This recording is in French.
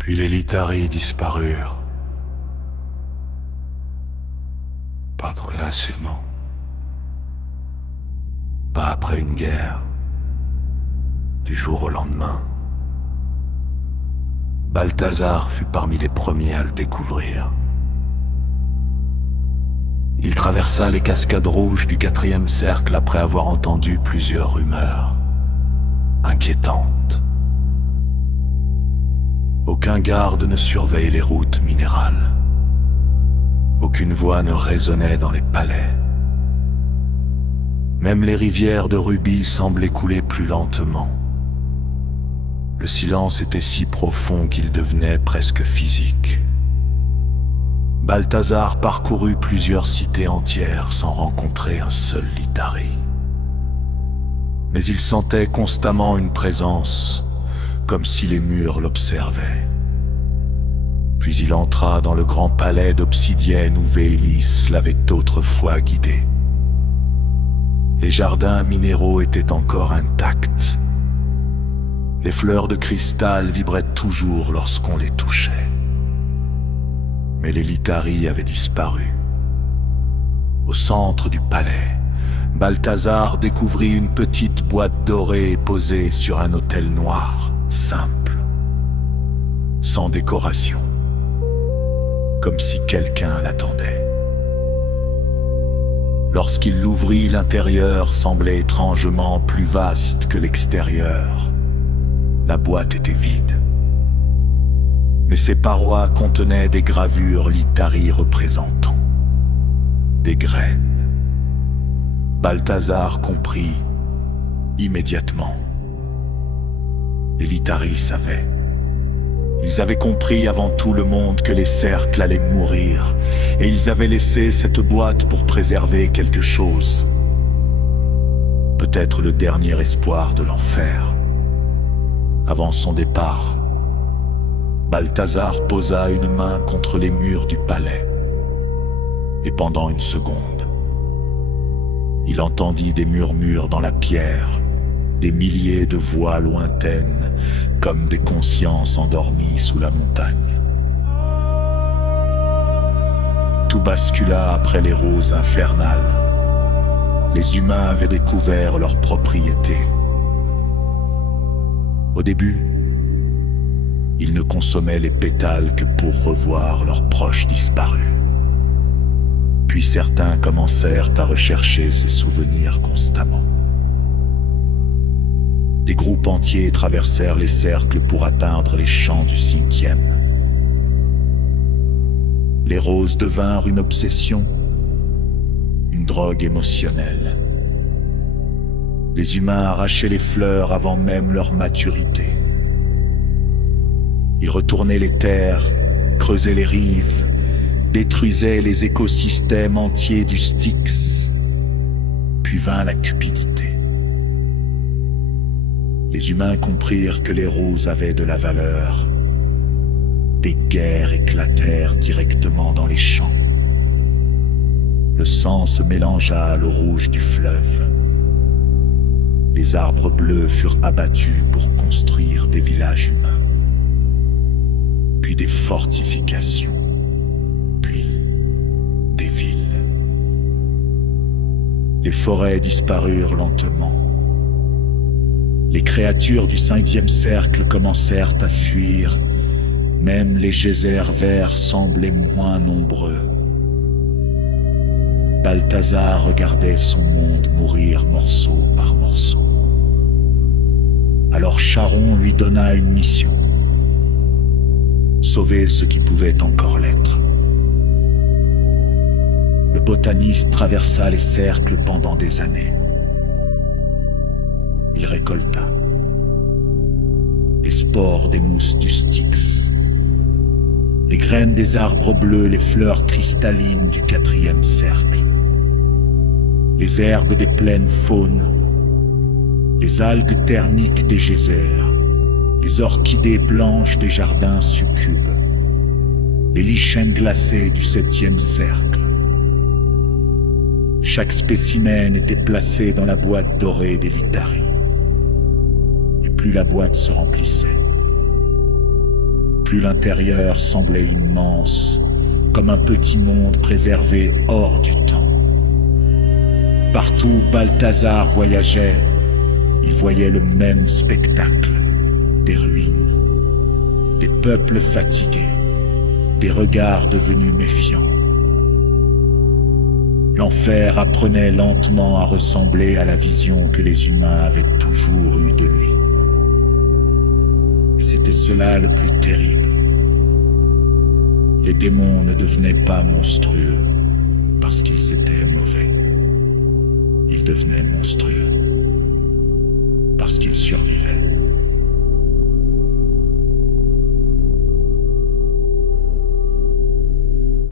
Puis les Litari disparurent. Pas progressivement. Pas après une guerre. Du jour au lendemain. Balthazar fut parmi les premiers à le découvrir. Il traversa les cascades rouges du 4e cercle après avoir entendu plusieurs rumeurs inquiétantes. Aucun garde ne surveille les routes minérales. Aucune voix ne résonnait dans les palais. Même les rivières de rubis semblaient couler plus lentement. Le silence était si profond qu'il devenait presque physique. Balthazar parcourut plusieurs cités entières sans rencontrer un seul Litari. Mais il sentait constamment une présence, comme si les murs l'observaient. Puis il entra dans le grand palais d'obsidienne où Vélis l'avait autrefois guidé. Les jardins minéraux étaient encore intacts. Les fleurs de cristal vibraient toujours lorsqu'on les touchait. Mais les Litari avaient disparu. Au centre du palais, Balthazar découvrit une petite boîte dorée posée sur un autel noir, simple, sans décoration, comme si quelqu'un l'attendait. Lorsqu'il l'ouvrit, l'intérieur semblait étrangement plus vaste que l'extérieur. La boîte était vide. Mais ses parois contenaient des gravures Litari représentant des graines. Balthazar comprit immédiatement. Les Litari savaient. Ils avaient compris avant tout le monde que les cercles allaient mourir, et ils avaient laissé cette boîte pour préserver quelque chose. Peut-être le dernier espoir de l'enfer. Avant son départ, Balthazar posa une main contre les murs du palais. Et pendant une seconde, il entendit des murmures dans la pierre, des milliers de voix lointaines, comme des consciences endormies sous la montagne. Tout bascula après les roses infernales. Les humains avaient découvert leur propriété. Au début, ils ne consommaient les pétales que pour revoir leurs proches disparus. Puis certains commencèrent à rechercher ces souvenirs constamment. Des groupes entiers traversèrent les cercles pour atteindre les champs du 5e. Les roses devinrent une obsession, une drogue émotionnelle. Les humains arrachaient les fleurs avant même leur maturité. Ils retournaient les terres, creusaient les rives, détruisaient les écosystèmes entiers du Styx. Puis vint la cupidité. Les humains comprirent que les roses avaient de la valeur. Des guerres éclatèrent directement dans les champs. Le sang se mélangea à l'eau rouge du fleuve. Les arbres bleus furent abattus pour construire des villages humains, puis des fortifications, puis des villes. Les forêts disparurent lentement. Les créatures du 5e cercle commencèrent à fuir. Même les geysers verts semblaient moins nombreux. Balthazar regardait son monde mourir morceau par morceau. Alors Charon lui donna une mission. Sauver ce qui pouvait encore l'être. Le botaniste traversa les cercles pendant des années. Il récolta les spores des mousses du Styx, les graines des arbres bleus, les fleurs cristallines du 4e cercle, les herbes des plaines faunes, les algues thermiques des geysers, les orchidées blanches des jardins succubes, les lichens glacés du 7e cercle. Chaque spécimen était placé dans la boîte dorée des Litari. Et plus la boîte se remplissait, plus l'intérieur semblait immense, comme un petit monde préservé hors du temps. Partout où Balthazar voyageait, il voyait le même spectacle, des ruines, des peuples fatigués, des regards devenus méfiants. L'enfer apprenait lentement à ressembler à la vision que les humains avaient toujours eue de lui. Et c'était cela le plus terrible. Les démons ne devenaient pas monstrueux parce qu'ils étaient mauvais. Ils devenaient monstrueux parce qu'ils survivaient.